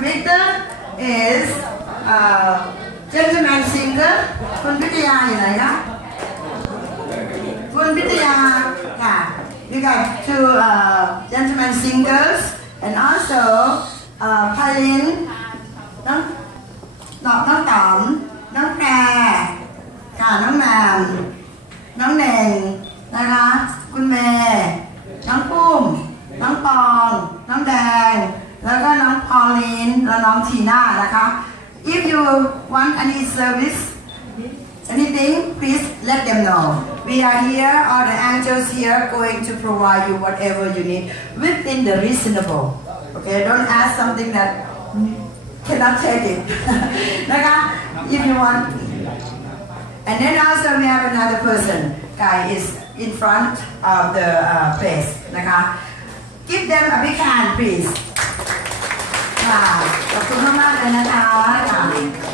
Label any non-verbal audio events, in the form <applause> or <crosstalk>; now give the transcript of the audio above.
Victor is uh, gentleman singer คุณพิทยาอยู่ไหนคะคุณพิทยาค่ะ we got two uh, gentleman singers and also uh, พาลินน้องน้องน้องต๋อมน้องแพรค่ะน้องแหมมน้องเน่งนะคะ คุณเมย์น้องปุ้ม น้องปอง น้องแดง แล้วก็น้องพอล ลีน และน้องทีน่านะคะ if you want any service anything please let them know we are here all the angels here going to provide you whatever you need within the reasonable okay don't ask something that cannot take it <laughs> นะคะ if you want and then also we have another person guy is in front of the uh, place นะคะ give them a big hand please ค่ะ ขอบคุณมากๆเลยนะคะ